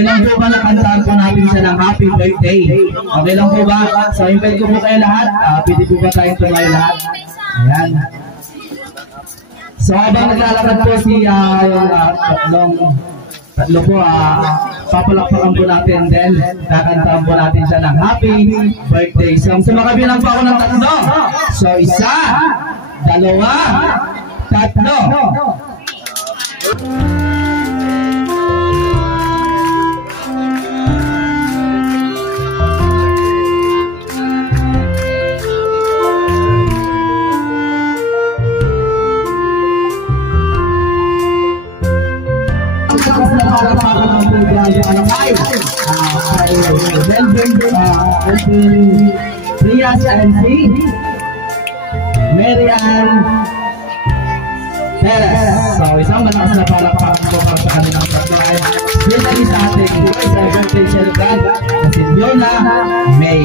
Okay lang po ba nakantaan po natin siya ng happy birthday? Okay lang po ba? So invite ko po kayo lahat. Pwede po ba tayong tumayo lahat? Ayan. So habang naglalakad po si tatlo po, papalakpakan po natin then kakantaan po natin siya ng happy birthday. So sumakabilang po ako ng tatlo. So isa, dalawa, tatlo. Prias MC, Marian Perez. So isang malakas na palakpakan po para sa kanilang pagkain. Especially sa ating birthday celebrant na si Fiona May.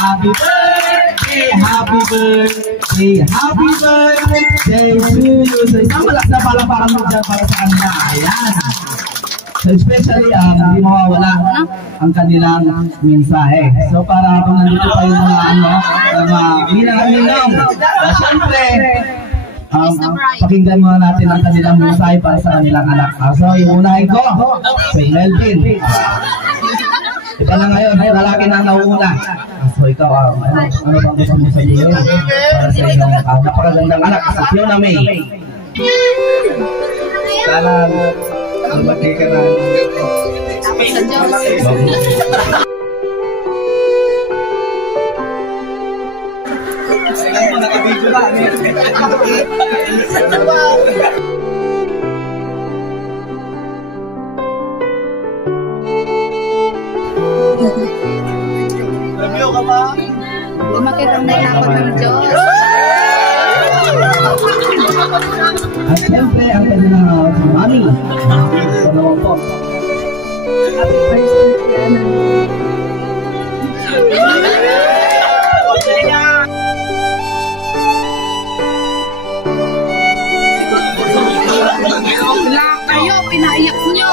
Happy birthday, happy birthday, happy birthday to you. So isang malakas na palakpakan mo dyan para sa kanila. Ayan. So especially, hindi mawawala ang kanilang mensahe. So para kung nandito pa yung mga minang-minang, siyempre, pakinggan muna natin ang kanilang mensahe para sa kanilang anak. So yung unahin ko, si Melvin. Ito na ngayon, lalaki na nauuna. So ikaw, ano bang gusto mo sa iyo? Para sa iyong napakagandang anak, si Fiona May. Sana, lumaki ka na. Naka-video na. Review ka ba? Makita na ako ng Diyos. At siyempre, ang kanilang mami. Ano po? Happy birthday, Fiona. Wala kayo, pinaiyak nyo.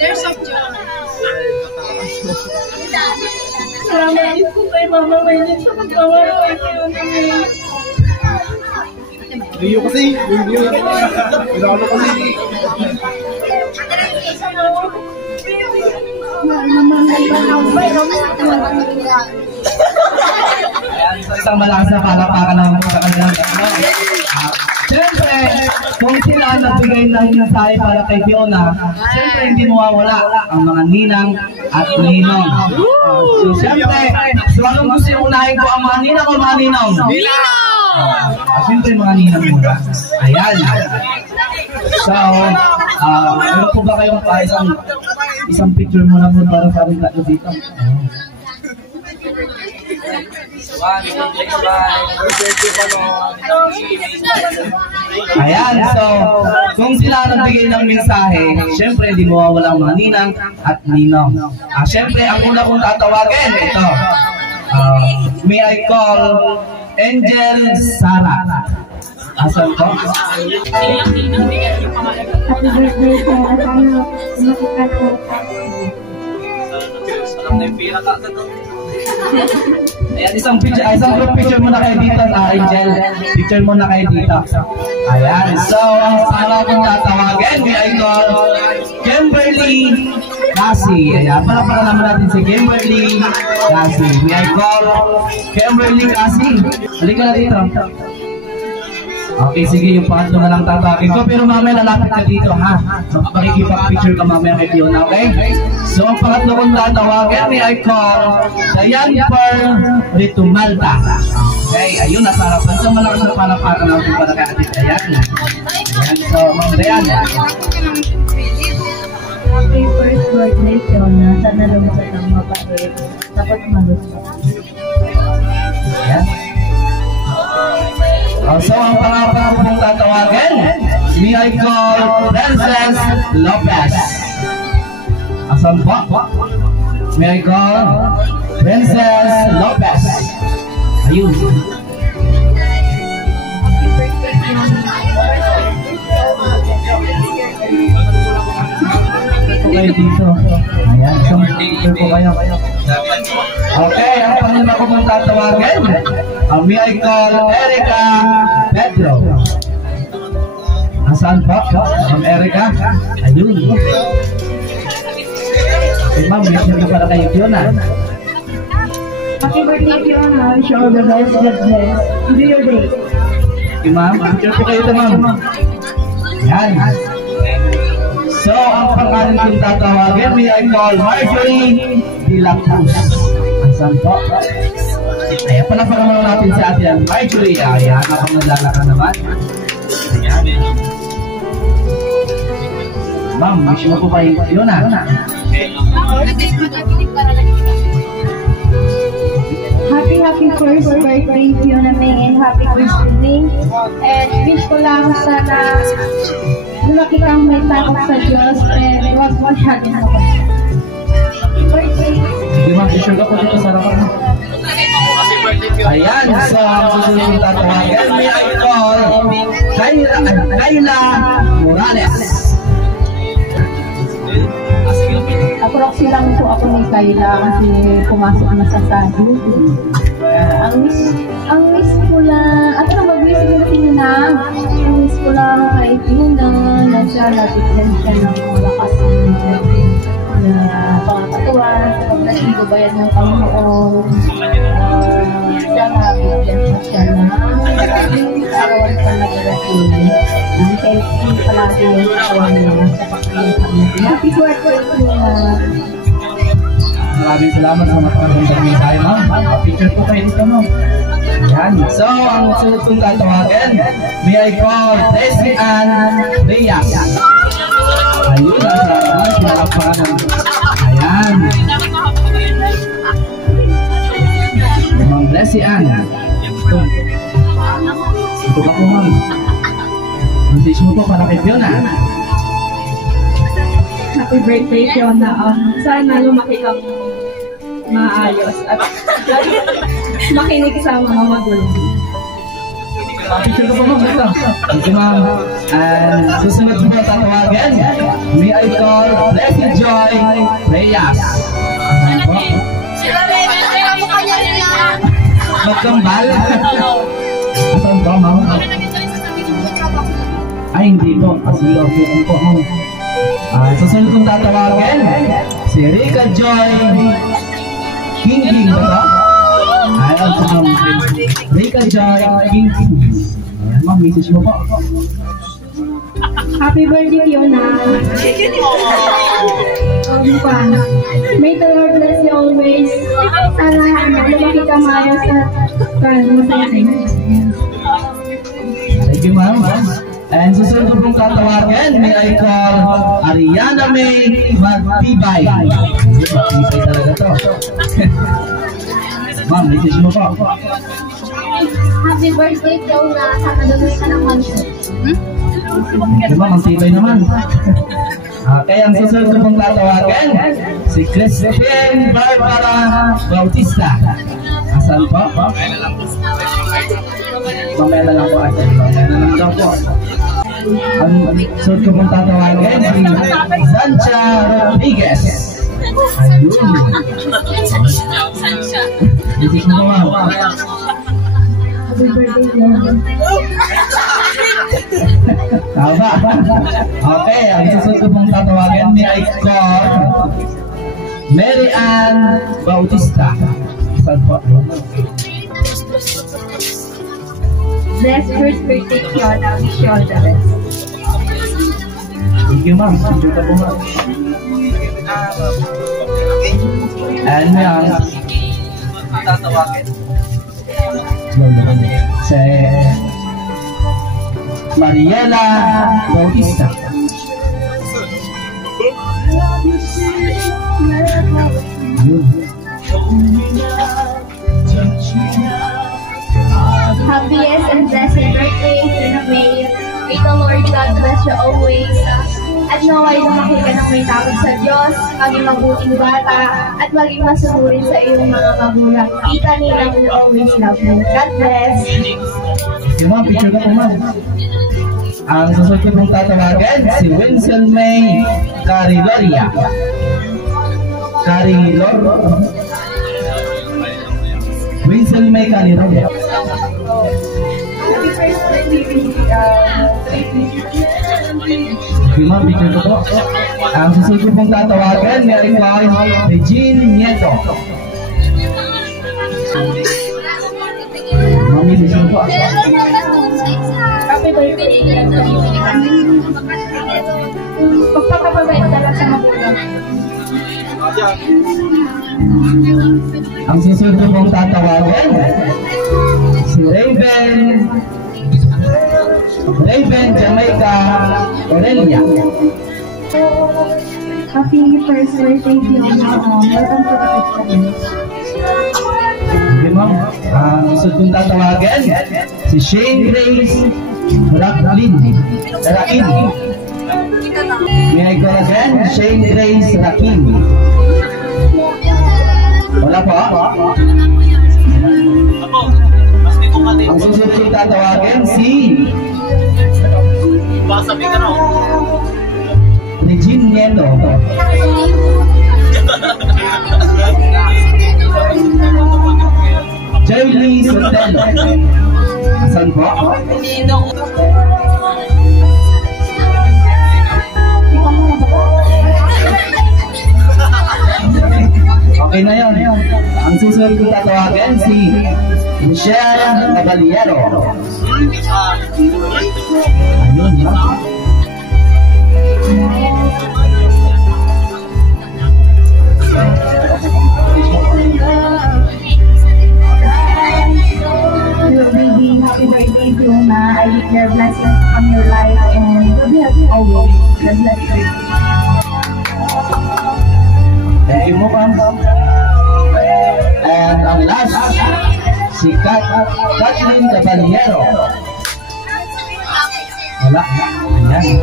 There's a joy. Salamat po kay Mama Maynit sa pagmamahal kay Fiona. Rio kasi, Rio. Pinalo kasi. Isang malakas na palakpakan ng sa kanilang tatlo. Siyempre, kung sila nagbigay ng mensahe para kay Fiona, siyempre hindi mawawala ang mga ninang at ninong. So siyempre, anong gusto yung unahin ko, ang mga ninang o mga ninong? Siyempre mga ninang muna. Ayan. So, ano po ba kayong isang picture muna po para sa ating tatlo dito? Ayan, so kung sila nagbigay ng mensahe, syempre hindi mawawala ang mga ninang at ninong. Syempre, ang una kong tatawagin, ito. May I call Angel Sara. Asan ko? Happy birthday po. Ayan, isang group picture muna kayo dito, Angel. Picture muna kayo dito. Ayan, so ang sana kong tatawagin, may I call Kimberly Cassie. Ayan, palakpakan naman natin si Kimberly Cassie. May I call Kimberly Cassie. Halika na dito. Okay, sige, yung pangatlo na lang tatakin ko. Pero mamaya lalapit ka dito, ha? Makikipag-picture ka mamaya kay Fiona, okay? So, ang pangatlo kong tatawagin, may I call Dayan Per Ritumalta. Okay, ayun, nasa harapan. So, malakas na palakpakan natin para kay Ate Dayan. Ayan, so, Ma'am Dayan. Happy first birthday, Fiona. Sana lumusot ang mabait. Tapos malusot. Ayan. So, ang pangapat kong tatawagin, may I call Princess Lopez. Asan po? May I call Princess Lopez. Ayun. Okay, dito. Ayan, so dito po kayo. Okay, ang pangalan ko mong tatawagin, may I call Erica Pedro. Nasaan po? Ma'am Erica? Ayun. Okay, ma'am, meron ka pala kayo, Fiona. Happy birthday, Fiona. Wish you all the best. God bless. Enjoy your day. Okay, ma'am. Picture po kayo ito, ma'am. Yan. So, ang pangalan kong tatawagin, may I call Marjorie De La Cruz. Nasaan po? Ayan, pala muna natin sa atin. Marjorie, ayan, habang naglalaka naman. Ayan. Ma'am, wish mo po kayo, Fiona. Happy first birthday, Fiona May, and happy Christmas. And wish ko lang sana lumaki kang may takot sa Diyos and huwag masyadong mabait. Happy birthday! Sige ma'am, picture ka po dito sa harapan mo. Ayan, so ang susunod yung tatawagin, may I call Kayla Morales. Aproxy lang po ako ni Kayla kasi pumasok na sa study. Ang miss ko lang, at mag-miss ko na ang miss ko lang kay Tina na siya nabigyan siya ng malakas na pangkatuan sa paglasigbayan ng Panginoon. Siya nabigyan siya na arawan pa na darating. Ang healthy palagi yung kawan niya sa pagkakas. Happy birthday Tina! Maraming salamat sa matapang kami tayo, ma'am. Picture po kayo dito, ma'am. Ayan. So, ang susunod kong tatawagin, may I call Desi Ann Reyes. Ayun, nasa harapan, pinalakpakan ng... Ayan. Ma'am Desi Ann. Ito ka po, ma'am. Message mo po para kay Fiona. Happy birthday, Fiona. Sana lumaki kang maayos at makinig sa mga magulang. Picture ko po ma'am ito. Ito ma'am. And susunod po na tatawagin, may I call Leslie Joy Reyes. Ayan po. Magkambal. Asan po ma'am? Ay hindi po. Kasi okay po ma'am. Susunod kong tatawagin, si Rica Joy King ba ba? Ayan po ma'am. Rica Joy King. Ayan ma'am, message mo po. Happy birthday, Fiona. May the Lord bless you always. Sana lumaki ka maayos at masaya. Thank you ma'am. And susunod kong tatawagin, may I call Ariana May Magtibay. Magtibay talaga to. Ma'am, message mo po. Happy birthday, Fiona. Sana lumaki ka ng maayos. Diba, magtibay naman. Okay, ang susunod kong tatawagin, si Christine Barbara Bautista. Asan po? Mamaya na lang po. Mamaya na lang daw po. Ang susunod ko pong tatawagin, si Sancha Rodriguez. Ayun. Message mo po, ma'am. Happy birthday, Fiona. Tama. Okay, ang susunod ko pong tatawagin, may I call Mary Ann Bautista. Saan po? Bless first birthday, Fiona. Wish you all the best. Thank you, ma'am. Thank you po, ma'am. And yan, tatawagin. Si Mariela Bautista. Happiest and blessed birthday, Fiona May. May the Lord God bless you always. At naway lumaki ka ng may takot sa Diyos, maging mabuting bata, at maging masunurin sa iyong mga magulang. Tita Nina will always love you. God bless. Yung ma'am, picture ka po, ma'am. Ang susunod ko pong tatawagan, si Winsel May Cariloria. Winsel May Cariloria. Yung ma'am, picture ko po. Ang susunod ko pong tatawagan, meron po ay Regine Nieto. Mami, susunod po. Happy birthday. Pagpapabait ka lang sa magulang. Ang susunod ko pong tatawagan, si Raven Jamaica Aurelia. Happy first birthday, Fiona. Welcome to the festival. Okay, ma'am. Ang susunod kong tatawagan, si Shane Grace Rakin. May I call again? Shane Grace Rakin. Wala po? Ang susunod kong tatawagan, si Regine Nieto. Jerry Sotelo. Asan po? Okay na yun. Ang susunod kong tatawagan, si Michelle Caballero. Ayun, yun. Baby, happy birthday, Fiona. I declare blessings on your life and good health always. God bless you. Thank you, ma'am. And ang last, si Kathleen Caballero. Wala. Ayan.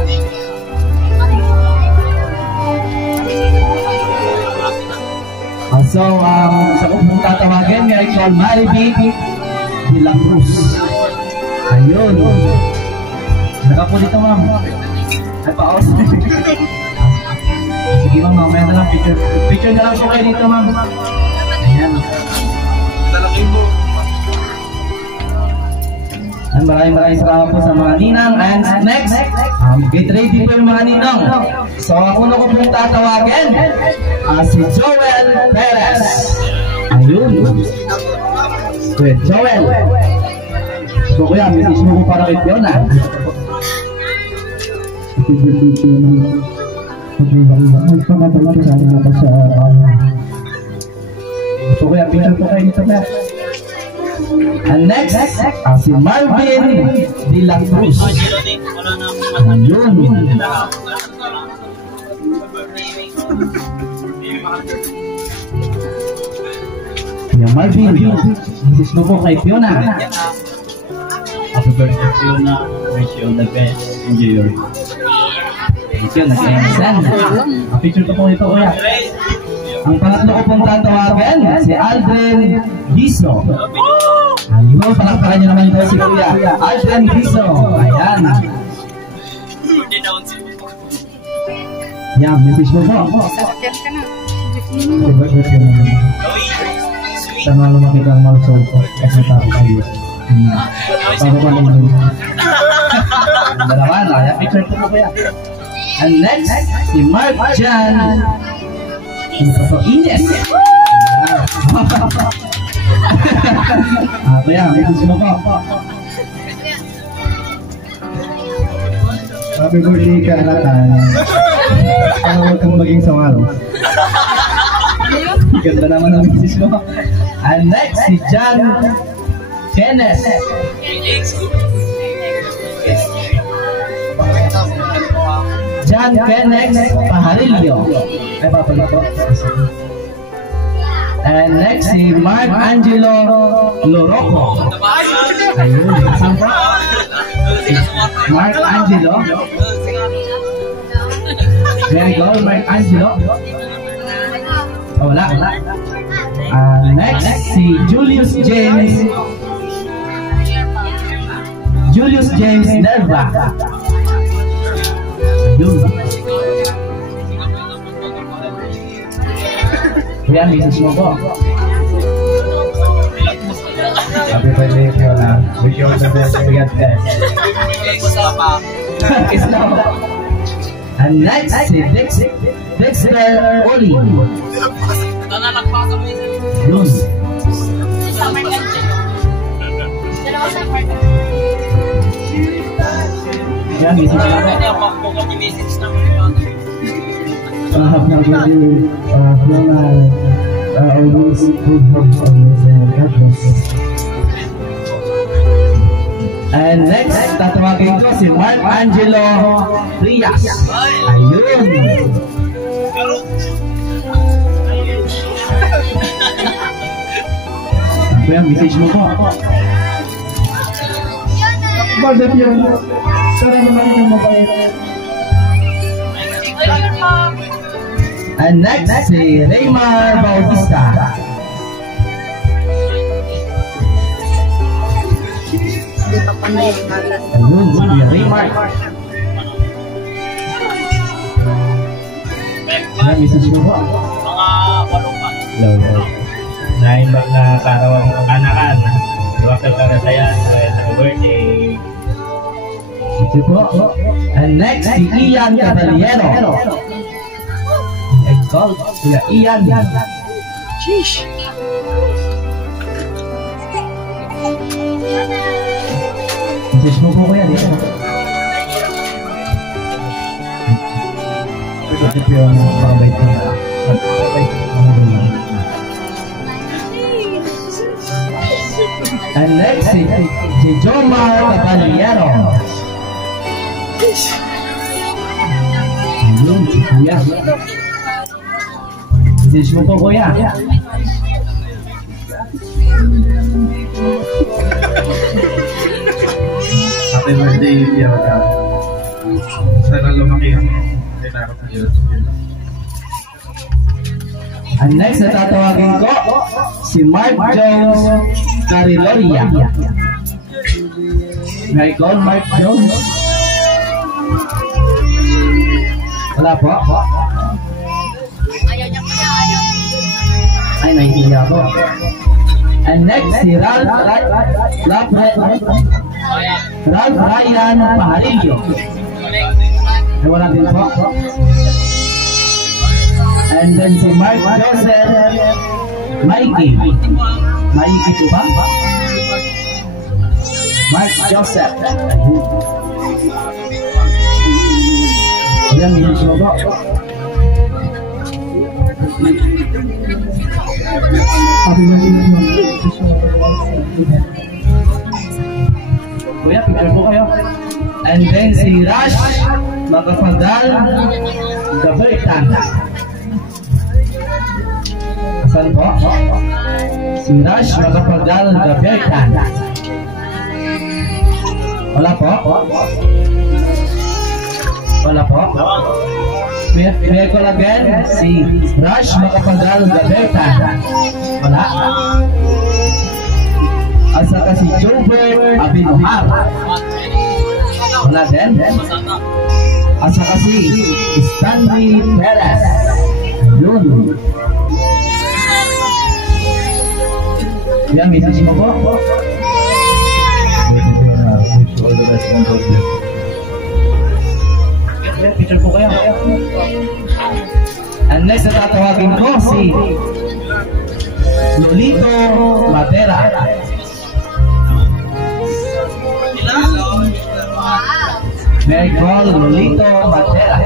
So, sa kong tatawagin, may call Mariby de la Cruz. Ayun. Nakapo dito, ma'am. Ay, pa-aus. Sige, ma'am, mamaya na lang. Picture na lang po kayo dito, ma'am. Ayan. Talaking po. Maraming salamat po sa mga ninang. And next, get ready po yung mga ninang. So, ako na ko pong tatawagin, si Joel Perez. Ayun. Good, Joel. So, kuya, message mo ko para kay Fiona. So, kuya, picture po kayo dito, kuya. And next, si Marvin de la Cruz. Ayun. Yung Marvin, message mo po kay Fiona. Happy birthday, Fiona. Wish you all the best. Enjoy your day. Thank you, nag-ensan. Ang picture ko po ito, kuya. Ang pangatlo ko pong tatawagan, si Aldrin Giso. Ayun, palakpakan niyo naman ito si kuya. Aldrin Giso. Ayan. Yan, message mo po. Sana lumaki ka ang malusog ko. Kasi tao kayo. Bago ka lang yun. Dalawa na, ayan, picture ko po kuya. And next, si Mark Jan. So, Ines. Kuya, message mo po. Happy birthday ka, Alatan. Para huwag kang maging sawalo. Ganda naman ang message mo. And next, si John Kenneth. John Kenneth Pajarillo. Ay, papalit po. And next, si Mark Angelo Loroco. Ayun, saan po? Mark Angelo. There you go, Mark Angelo. Oh, wala. Next, si Julius James. Julius James Nerva. Ayun. Yan, message mo po. Happy birthday, Fiona. Wish you all the best and God bless. Islam. And next, si Dexter Oli. Yun. Yan, message mo po. Happy birthday, Fiona. Always good health always and God bless. And next, tatawagin ko si Mark Angelo Frias. Ayun. Ako yung message mo po. Bakit yun? Sana naman yung mabait. And next, si Raymar Bautista. Ayun, si Raymar. Yan, message mo po. Hello. Naimbag na karawang anakan. Duwakal ka na saya sa birthday. Ito po. And next, si Ian Caballero. Call sila Ian. Sheesh. Message mo po ko yan. Ito po yung pangabait ko na. And next, si Jomar Caballero. Ayun, si Kuya. Message mo po, Kuya. Happy birthday, Fiona. Sana lumaki ang kailangan sa Diyos. And next na tatawagin ko, si Mark Jones Cariloria. May call, Mark Jones. Wala po. Ay, nahihiya ko. And next, si Ralph Ryan Pajarillo. Ay, wala din po. And then si Mark Joseph Mikey. Mikey po ba? Mark Joseph. Ayan, minus mo po. Kuya, picture po kayo. And then si Rash Magapandal Gabertan. Saan po? Si Rash Magapandal Gabertan. Wala po? Wala po? May ko again, si Rash Magapandal Gabertan. Wala? Asa ka si Jobert Abinuhar. Wala din? Asa ka si Stanley Perez. Yun. Yan, message mo po. Picture po kayo. And next na tatawagin ko si Lolito Matera. May call Lolito Matera.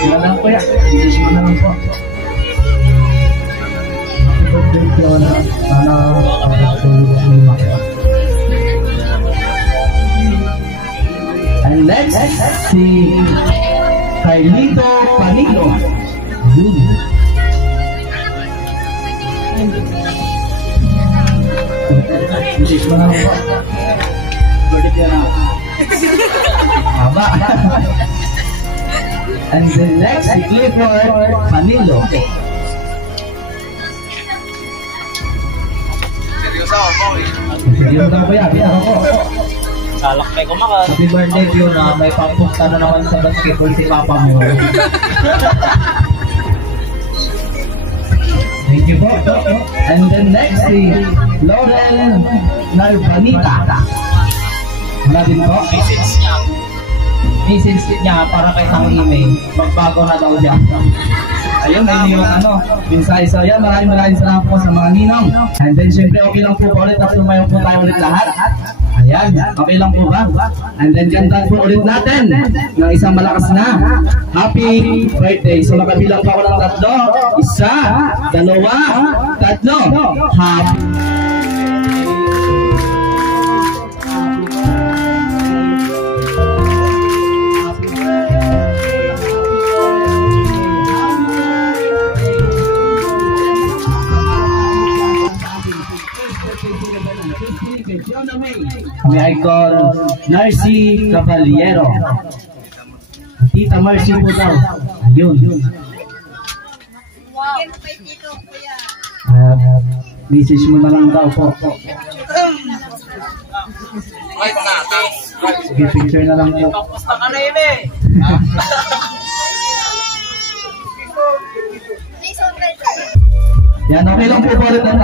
Wala lang po yan. Isis mo na lang po. Sana and next, si Carlito Panico. Isis mo na lang po. Pwede ka na. Haba. And then next, si Clifford Manilo. Seryoso ako yan, bilang ako. Salakay ko maka. Happy birthday, Fiona. May papunta na naman sa basketball si Papa mo. Thank you po. And then next, si Laurel Narvanita. Wala din po. Message niya para kay Tang Email. Magbago na daw siya. Ayun, may yung mensahe. So yan, maraming salamat po sa mga ninong. And then syempre okay lang po ulit at tumayo po tayo ulit lahat. Ayan, okay lang po ba? And then kantaan po ulit natin ng isang malakas na happy birthday. So nakabilang pa ako ng 3. 1, 2, 3. Happy kami ay call Narcy Caballero. Tita Mercy po daw. Ayun. Message mo na lang daw po. Sige, picture na lang po. Yan, okay lang po ulit at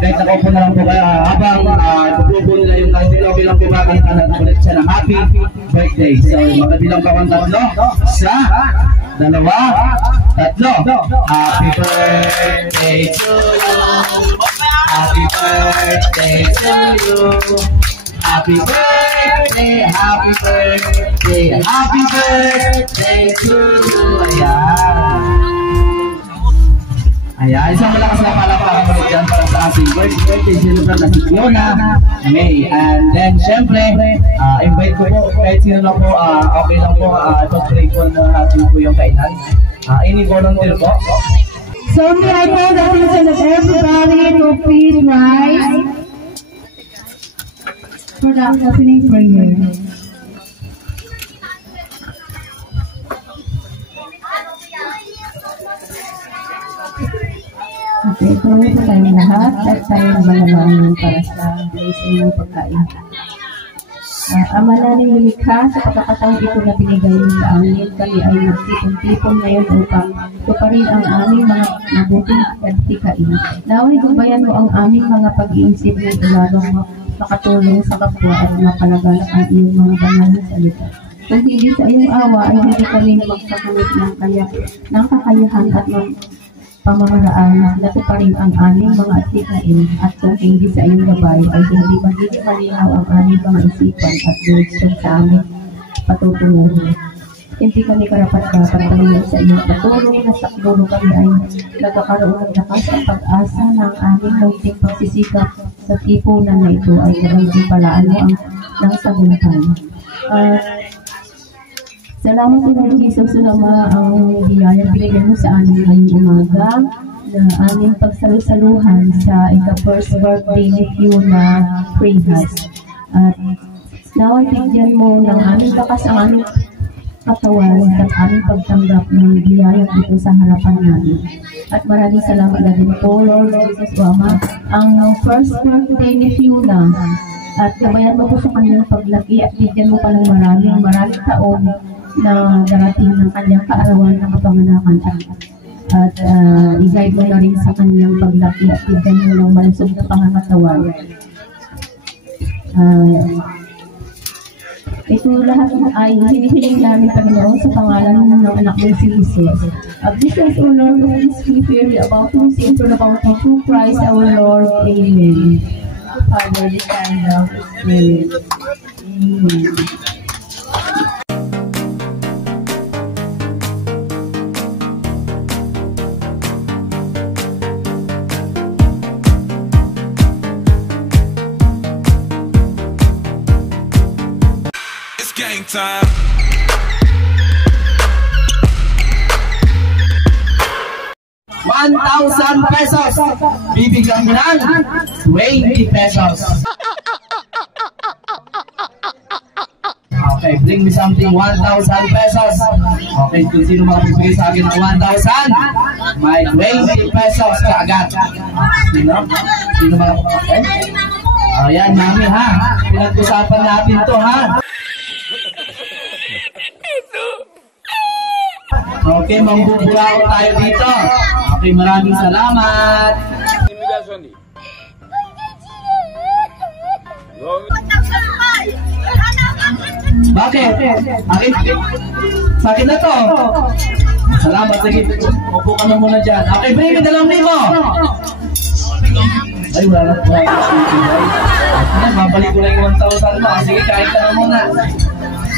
kahit ako po na lang po kaya habang ipupupo nila yung kantil, okay lang po makakanta na ulit siya ng happy birthday. So, makabilang pa kong 3. 1, 2, 3. Happy birthday to you. Happy birthday to you. Happy birthday, happy birthday, happy birthday to you. Ayan, isang malakas na palakpakan ulit dyan para sa ating birthday celebrant na si Fiona May. And then, syempre, invite ko po, kahit sino na po, okay lang po, ipag-break po natin po yung kainan. Any volunteer po? So, may I call the attention of everybody to please rise for the opening prayer. Okay, tuloy po tayong lahat at tayo nabalabaan para sa blessing ng pagkain. Ama namin lumikha sa pagkakataong ito na binigay mo sa amin, kami ay nagtipon-tipon ngayon upang tuparin ang aming mga mabuting pagtikain. Naway gubayan mo ang aming mga pag-iisip ng lalong makatulong sa kapwa at mapalaganap ang iyong mga banal na salita. Kung hindi sa iyong awa ay hindi kami magkakamit ng kakayahan at pamamaraan na tuparin ang aming mga atikain at kung hindi sa iyong gabay ay hindi magiging malinaw ang aming mga isipan at direksyon sa aming patutunguhan. Hindi kami karapat-dapat palingon sa iyong patulong na sakdulo kami ay nagkakaroon ng lakas at pag-asa na ang aming munting pagsisikap sa tipunan na ito ay nagiging palaan mo ng sagutan. Salamat po na Jesus na ang biyaya binigay mo sa amin ngayong umaga na aming pagsalusaluhan sa ika-first birthday ni Fiona Prehas. At naway bigyan mo ng aming lakas ang aming katawan at aming pagtanggap ng biyaya dito sa harapan namin. At maraming salamat na din po, Lord Jesus o Ama, ang first birthday ni Fiona. At gabayan mo po sa kanyang paglaki at bigyan mo pa ng maraming taon na darating ng kanyang kaarawan ng kapanganakan at i-guide mo na rin sa kanyang paglaki at bigyan mo ng malusog na pangangatawan. Ito lahat ay hinihiling namin, Panginoon, sa pangalan ng anak ng si Jesus. This is, O Lord, please be fear about to sing for about to Christ our Lord. Amen. fatherly kind of spirit. It's game time. ₱1,000. Bibigyan mo ng 20 pesos. Okay, bring me something, 1,000 pesos. Okay, kung sino makapibigay sa akin ng 1,000, may 20 pesos kaagad. Sino? Sino makapibigay? Ayan, mami ha. Pinag-usapan natin to ha. Okay, mambuburao tayo dito. Okay, maraming salamat. Bakit? Sakit na to. Salamat, sige. Upo ka na muna dyan. Okay, bring me 2,000. Ay, wala na. Ay, mabalik ko na yung 1,000 mo. Sige, kain ka na muna.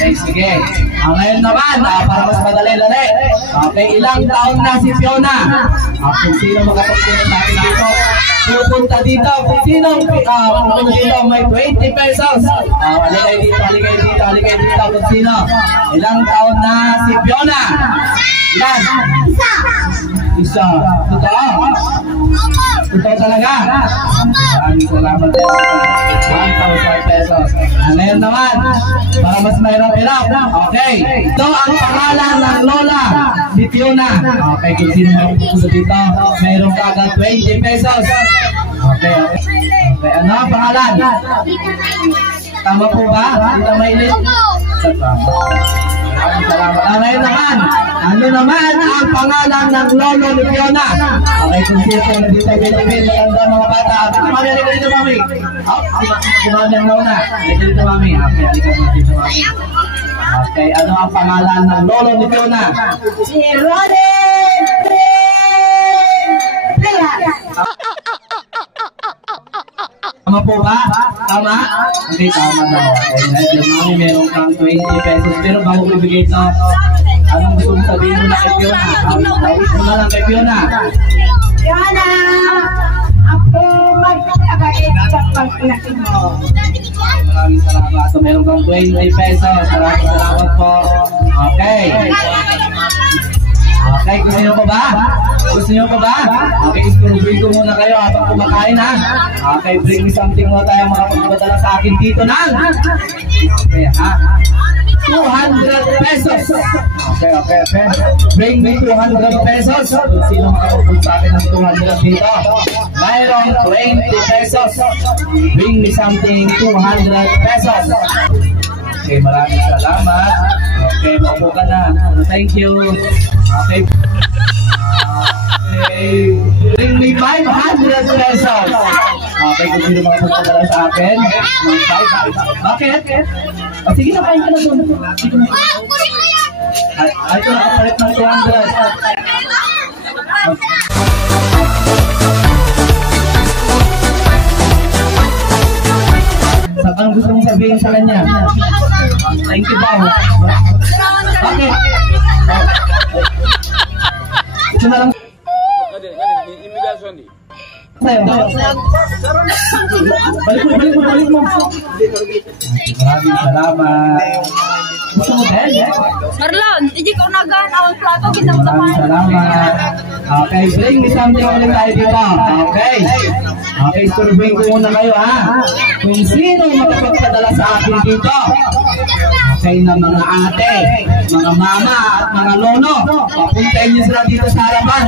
Okay, sige. Ngayon naman, para mas madali-dali. Okay, ilang taon na si Fiona? Kung sino makapagpunta natin dito, pupunta dito. Kung sino pupunta dito, may 20 pesos. Halikay dito, halikay dito, halikay dito. Kung sino? Ilang taon na si Fiona? Ilan? Isa. Totoo? Totoo talaga? Maraming salamat din. 1,000 pesos. Ngayon naman, para mas mahirap-hirap. Okay. Ito ang pangalan ng lola ni Fiona. Okay, kung sino mapupunta dito, mayroon ka agad 20 pesos. Okay, okay. Okay, ano ang pangalan? Tama po ba? Tita Maylin? Maraming salamat. Ngayon naman, ano naman ang pangalan ng lolo ni Fiona? Okay, kung sino dito, bilibin, maganda mga bata. Ito, mami, halika dito, mami. Si mami ang lona. Halika dito, mami. Okay, halika dito, mami. Okay, ano ang pangalan ng lolo ni Fiona? Si Roden Tama po ba? Tama? Okay, tama daw. Okay, medyo mami, meron kang 20 pesos. Pero bago ko ibigay ito, anong gusto mong sabihin mo na kay Fiona? Tawid mo na lang kay Fiona. Fiona, ako magkakabait sa paglalaki mo. Maraming salamat. So, meron kang 20 pesos. Maraming salamat po. Okay. Okay, gusto niyo pa ba? Gusto niyo pa ba? Okay, iskurubuin ko muna kayo habang kumakain ha. Okay, bring me something mo tayo makapagpadala sa akin dito na. Okay ha. 200 pesos. Okay, okay, okay. Bring me 200 pesos. Kung sino makapagpadala sa akin ng 200 dito. Mayroong 20 pesos. Bring me something 200 pesos. Okay, maraming salamat. Okay, maupo ka na. Thank you. Okay. Okay. Bring me 500 pesos. Okay, kung sino makapagpadala sa akin. Bakit? Sige na, kain ka na doon. Ay, ito nakapalit ng 200. Anong gusto mong sabihin sa kanya? Thank you daw. Bakit? Ito na lang. Balik mo. Maraming salamat. Gusto mo din? Marlon, hindi ko nagan ang plato kitang Maraming salamat. Okay, bring me something ulit tayo dito. Okay. Okay, surveying ko muna kayo ha. Kung sino makapagpadala sa akin dito. Okay, na mga ate, mga mama at mga lolo. Papuntahin niyo sila dito sa harapan.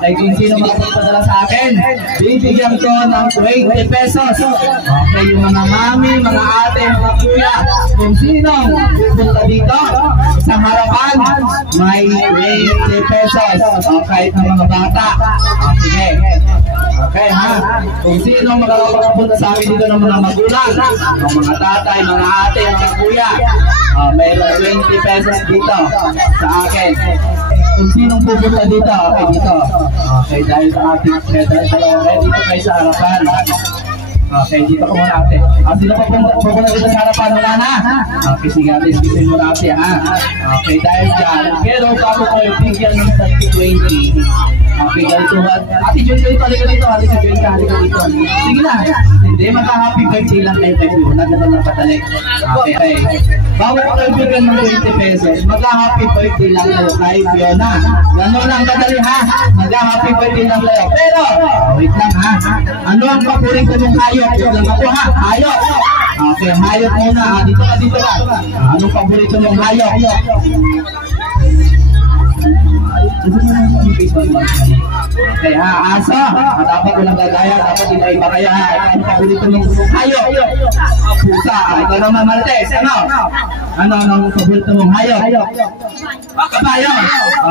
Okay, kung sino makapagpadala sa akin, bibigyan ko ng 20 pesos. Okay, yung mga mami, mga ate, mga kuya. Kung sino pupunta dito sa harapan, may 20 pesos. Okay, ng mga bata. Sige. Okay ha. Kung sino makakapunta sa akin dito ng mga magulang, ng mga tatay, mga ate, mga kuya, mayroon 20 pesos dito sa akin. Kung sinong pupunta dito, okay dito. Okay, dahil sa ating dito kayo sa harapan. Okay, dito ko muna ate. Sino pa pupunta dito sa harapan? Wala na? Okay, sige ate, skipin mo na ate ha. Okay, dahil dyan. Pero bago ko yung bigyan ng 30-20. Okay, ganito ba? Ate Jun, halika dito. Halika Jun, halika dito. Sige na. Hindi, magka-happy birthday lang kayo kay Fiona. Ganun lang patalik. Okay. Bago ko kayo bigyan ng 20 pesos, magka-happy birthday lang kayo kay Fiona. Ganun lang kadali ha. Magka-happy birthday lang kayo. Pero, wait lang ha. Ano ang paborito mong hayop? Wait lang ako ha. Hayop. Okay, hayop muna. Dito ka. Anong paborito mong hayop? Okay ha, aso. Dapat walang gagaya, dapat iba kayo ha. Ano paborito mong hayop? Pusa. Ikaw naman Maltes. Ano ang paborito mong hayop? Kabayo.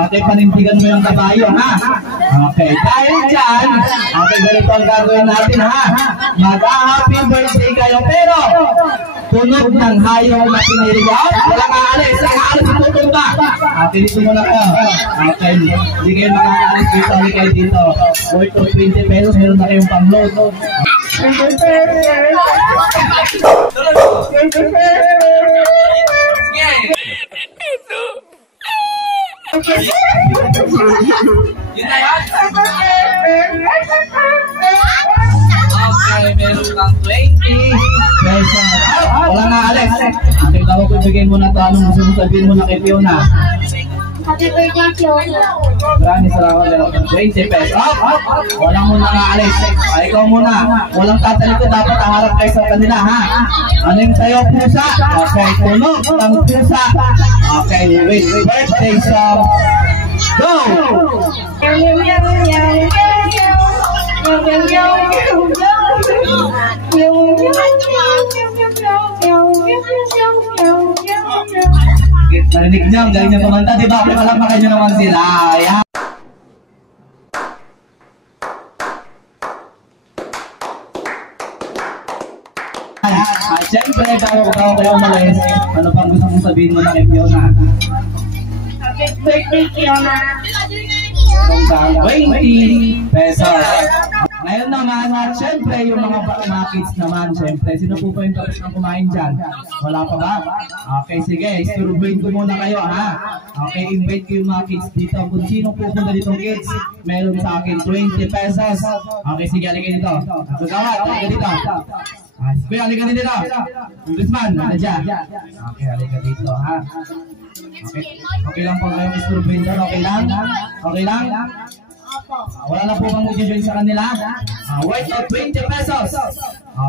Okay, panindigan mo yung kabayo ha. Okay, dahil dyan, okay, ganito ang gagawin natin ha. Mag-happy birthday kayo, pero tunog ng hayop na pinirigaw, walang aalis. Ang aalis itutumba. Okay, dito muna kayo. Okay, hindi kayo makakaalis dito. Hindi kayo dito. Worth of 20 pesos, meron na kayong pang-load. Yun na yan. Okay, meron kang 20 pesos. Wala na, Alex. Okay, tawag ko ibigay mo na ito. Anong gusto mo sabihin mo na kay Fiona? Happy birthday, Fiona. Maraming salamat. 20 pesos. Walang muna nga, Alex. Ikaw muna. Walang tatalikod. Dapat harap kayo sa kanila, ha? Ano yung tayo? Pusa. Okay, tunog ng pusa. Okay, wait. Birthday song. Go! Narinig niyo, ang galing niyo kumanta, di ba? Palakpakan niyo naman sila. Ayan. Siyempre, bago kayo umalis, ano pang gusto mong sabihin mo na kay Fiona? Happy birthday, Fiona. 20 pesos. Ngayon naman, siyempre, yung mga kids naman, siyempre, sino po yung tapos na kumain dyan? Wala pa ba? Okay, sige, isturbuin ko muna kayo, ha? Okay, invite ko yung mga kids dito. Kung sino pupunta dito kids, meron sa akin 20 pesos. Okay, sige, halika dito. Kagawad, halika dito. Kuya, halika dito. Congressman, nandiyan. Okay, halika dito, ha? Okay lang po kayo isturbuin doon, okay lang? Okay lang? Wala na po bang mag-join sa kanila? Worth of 20 pesos.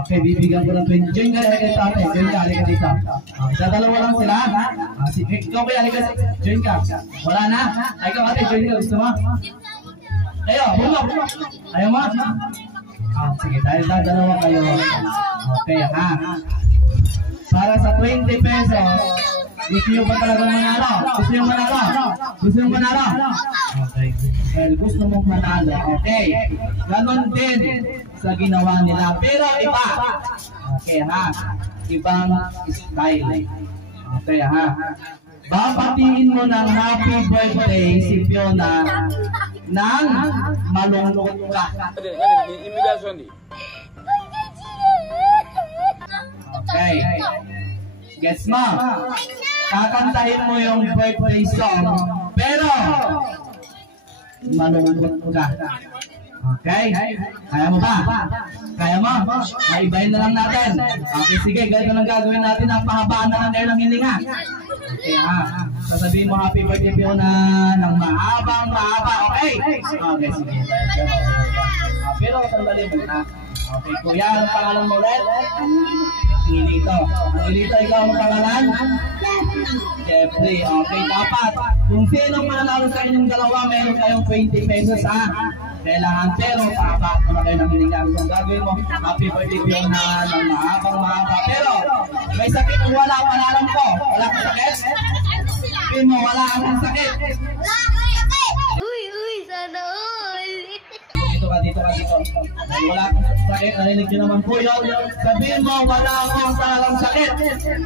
Okay, bibigyan ko ng 20. Join ka, halika dito. Join ka, halika dito. Dadalawa lang sila. Ikaw kaya, halika. Join ka. Wala na? Ikaw ate, join ka. Gusto mo? Ayo, bulok. Ayaw mo? Sige, dahil dadalawa kayo. Okay, ha? Para sa 20 pesos, gusto nyo ba talagang manalo? Gusto nyo manalo? Gusto nyo manalo? Okay. Well, gusto mong manalo. Okay. Ganon din sa ginawa nila. Pero iba. Okay ha. Ibang style. Okay ha. Babatiin mo ng happy birthday si Fiona nang malungkot ka. Okay. Gets mo? Kakantahin mo yung birthday song, pero malungkot ka. Okay? Kaya mo ba? Kaya mo? Maibahin na lang natin. Okay, sige. Ganito lang gagawin natin. Napahabaan na lang kayo ng hininga. Okay, ha? Sasabihin mo happy birthday Fiona ng mahabang mahaba. Okay? Okay, sige. Pero sandali mo na. Okay, kuya, anong pangalan mo ulit? Ngilito. Ngilito, ikaw ang pangalan? Jeffrey. Okay, dapat. Kung sinong mananalo sa inyong dalawa, meron kayong 20 pesos ha. Kailangan pero pahaba na kayo ng hininga. Kung gagawin mo, happy birthday Fiona ng mahabang mahaba. Pero, may sakit o wala, panalam ko. Wala kang sakit? Sabihin mo, wala kang sakit. Uy, sana all. Dito ka. Wala kang sakit, narinig nyo naman po yun. Sabihin mo, wala akong talagang sakit.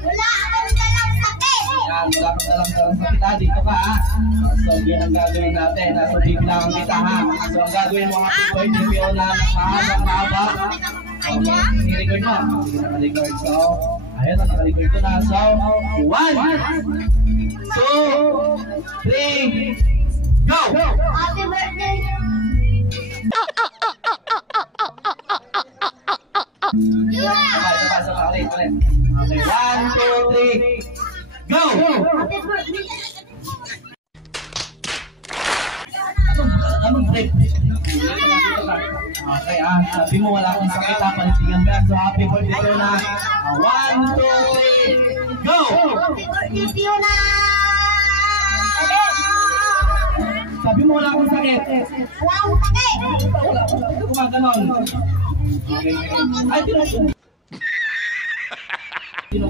Wala akong dalang sakit. Yan, wala kang talagang sakit ha. Dito ka ha. So, yun ang gagawin natin. Nasa biglang kita ha. So, ang gagawin mo, happy birthday Fiona ng mahabang mahaba. I-record mo. Sige, naka-record. So, ayun, naka-record ko na. So, 1, 2, 3, go! Happy birthday! Sabay, ulit. Okay, 1, 2, 3, go! Happy birthday! Anong break? Okay, sabi mo wala akong sakit, palitingan mo yan. So, happy birthday ko na. 1, 2, 3, go! Happy birthday, Fiona! Sabi mo wala akong sakit. Wala akong sakit! Wala. Gumaganon. Okay. Ay, tinutun. 1,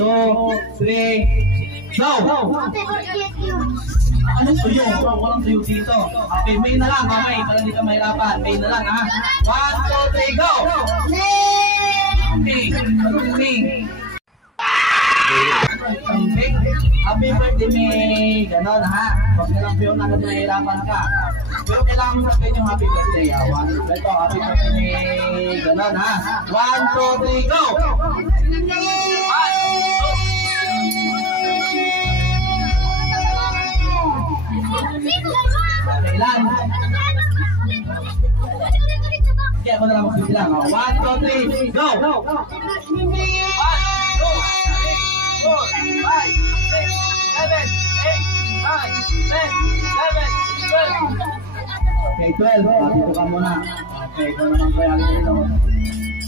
2, 3, go! Happy birthday, Fiona! Anong tuyo? Walang tuyo dito. Okay, may na lang, mamay. Para hindi ka mahirapan. May na lang, ha? 1, 2, 3, go! Okay. Happy birthday, May. Ganon, ha? Huwag na lang Fiona na mahirapan ka. Pero kailangan mo sabihin yung happy birthday, ha? Ito, happy birthday, May. Ganon, ha? 1, 2, 3, go! 1, 2, 3. Okay lang. Kaya ako na lang magsibilang. 1, 2, 3, go! 1, 2, 3, 4, 5, 6, 7, 8, 9. Okay, 12. Dito ka muna. Okay, ito naman ko yung dito.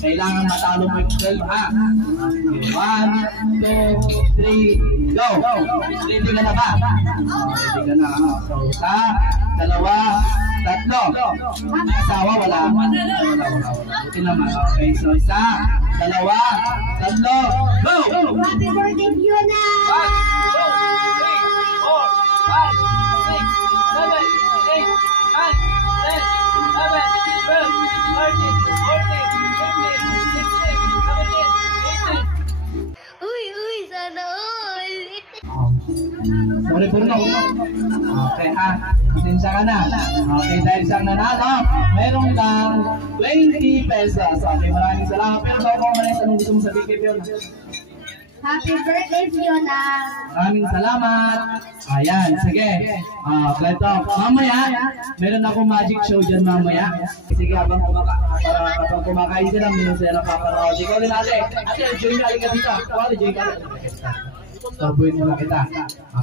Kailangan matalo mo yung 12, ha? 1, 2, 3, go! Ready ka na ba? Ready ka na. So, 1, 2, 3. Asawa, wala. Buti naman. Okay, so 1, 2, 3, go! Happy birthday, Fiona! 1, 2, 3, 4, 5, 6, 7, 8, 9, 10, 11, 12, 13, 14, 15, 16, 17, 18. Uy, sana all! Sorry po na. Okay, pasensya ka na. Okay, dahil siyang nanalo, meron kang 20 pesos. Okay, maraming salamat. Pero bago ko malis, anong gusto mo sabihin kay Fiona? Happy birthday, Fiona! Maraming salamat. Ayan, sige. Kleto, mamaya, meron akong magic show dyan mamaya. Sige, habang kumakain sila, meron sila napapanood. Ikaw rin ate. Ate, join ka ka dito. Ate, join ka. Tabuin mo na kita.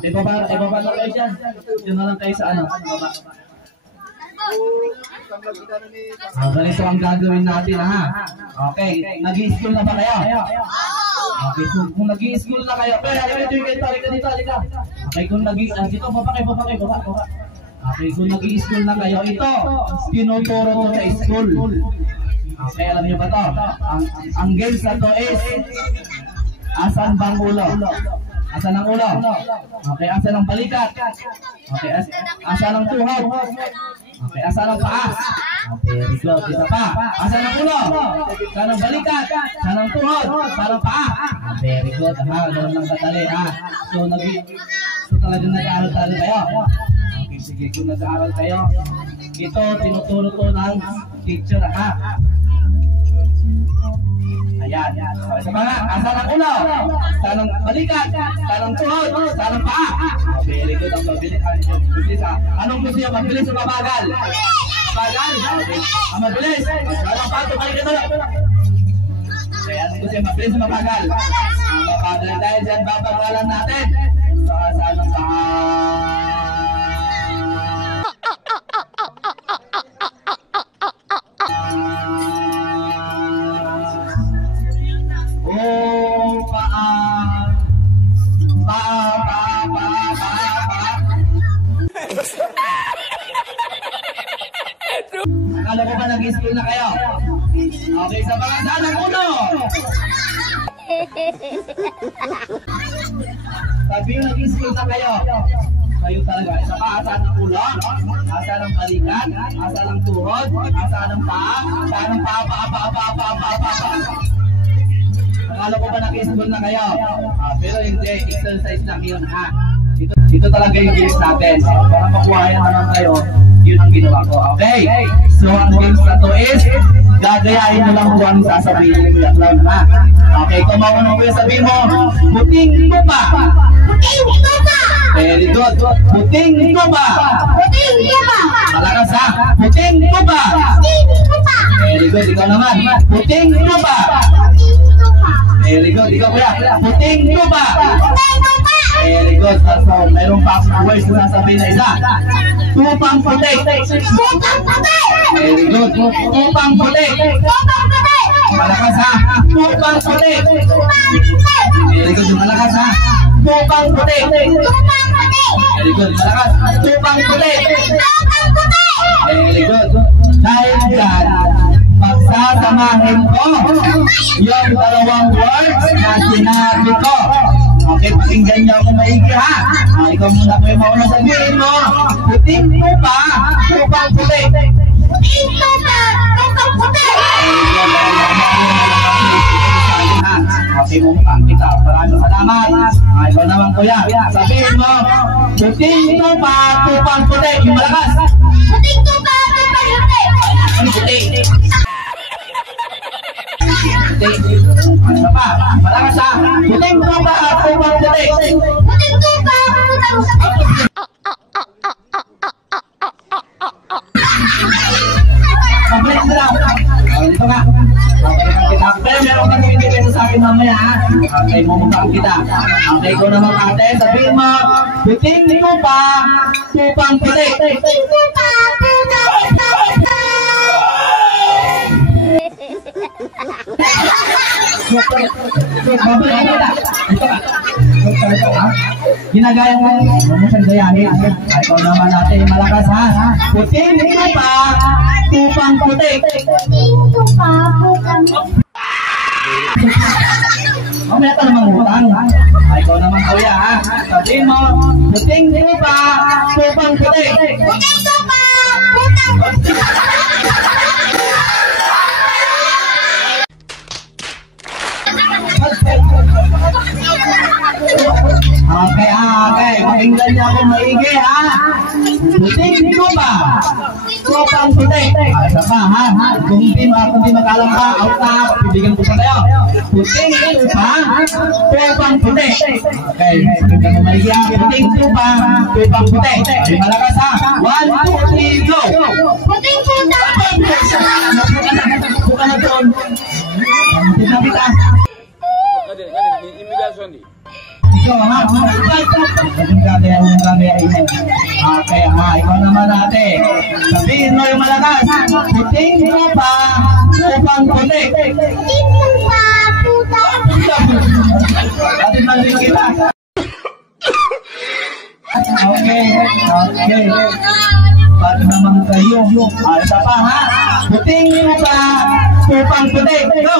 Okay, baba na kayo dyan. Diyan na lang tayo sa ano. Baba. Ganito ang gagawin natin, ha? Okay, nag-i-school na ba kayo? Okay, so kung nag-i-school na kayo, pero dito. Okay, kung dito, baba. Okay, kung nag-i-school na kayo, ito, tinuturo ko sa school. Okay, alam niyo ba to? Ang games na to is, asan bang ulo? Asan ang ulo? Okay, asan ang balikat? Okay, asan ang tuhod? Okay, asan ang paa? Okay, reklot, isa pa. Asan ang ulo? Asan ang balikat? Asan ang tuhod? Asan ang paa? Okay, reklot, ha? Ganun lang kadali, ha? So talagang nag-aaral kayo? Okay, sige, kung nag-aaral kayo, ito, tinuturo to ng teacher, ha? Ayan. Isa pa nga, asan ang ulo? Asan ang balikat? Asan ang tuhod? Asan ang paa? Very good ang mabilis. Anong gusto niya? Mabilis o mabagal? Mabagal? Ang mabilis. Anong pato? Balikat ulo. Okay, anong gusto niya? Mabilis o mabagal? Ang mabagal. Dahil dyan, babagalan natin. So, asan ang paa? Akala ko ba nag-i-school na kayo? Okay, sa mga saan ang ulo? Sabi yung nag-i-school na kayo. Kayo talaga. Isa pa, asan ang ulo? Asan ang balikat? Asan ang tuhod? Asan ang paa? Asan ang paa? Akala ko ba nag-i-school na kayo? Pero hindi, exercise lang yun, ha? Ito talaga yung games natin. Para makuha naman kayo, yun ang ginawa ko. Okay? So, ang games na to is, gagayahin mo lang kung anong sasabihin ko yan lang ha. Okay, kung maunang ko yung sabihin mo, puting tupa. Puting tupa. Very good. Puting tupa. Puting tupa. Malakas ha. Puting tupa. Puting tupa. Very good. Ikaw naman. Puting tupa. Puting tupa. Very good. Ikaw kuya. Puting tupa. Puting tupa. Very good. So, mayroong pa words na sasabihin na isa. Tupang puti. Tupang puti. Very good. Tupang puti. Tupang puti. Malakas ha. Tupang puti. Tupang puti. Very good. Malakas ha. Tupang puti. Tupang puti. Very good. Malakas. Tupang puti. Tupang puti. Very good. Dahil dyan, pagsasamahin ko yung dalawang words na sinabi ko. Okay, pakinggan niyo ako maigi ha. Ikaw muna ko yung mauna sabihin mo. Puting tupa, tupang puti. Puting tupa. Tupang puti. Okay, mukhaan kita. Maraming salamat. Ikaw naman kuya. Sabihin mo, puting tupa, tupang puti. Yung malakas. Puting tupa. Tupang puti. Ano puti? Ano pa? Malakas ha? Puting tupa, tupang puti. Puting tupa. Tupang puti. Complete na lang. Ito nga. Okay, meron ka 20 pesos sa akin mamaya ha. Okay, mumukhaan kita. Okay, ko naman ate. Sabihin mo, puting tupa, tupang puti. Puting tupa. Tupang puti. Ginagaya mo siyang gayahin. Ikaw naman natin malakas ha. Puting tupa, tupang puti. Puting tupa. Tupang puti. Mamaya ka namang utang. Ikaw naman kuya ha. Sabihin mo, puting tupa, tupang puti. Puting tupa. Tupang puti. Okay, pakinggan niyo ako maigi ha. Puting tupa, tupang puti. Isa pa ha. Kung di makalam ka, out na, bibigyan ko pa kayo. Puting tupa, tupang puti. Okay, pakinggan mo maigi ha. Puting tupa, tupang puti. Ay malakas ha. 1, 2, 3, go! Puting tupa. Buka na doon. Tignan kita. Ikaw ha? Okay ha, ikaw naman natin. Sabihin mo yung malakas. Puting tupa, tupang puti. Puting tupa. Tupang puti. Atin maling kita. Okay. Paano naman kayo? Isa pa ha? Puting tupa, tupang puti. Go!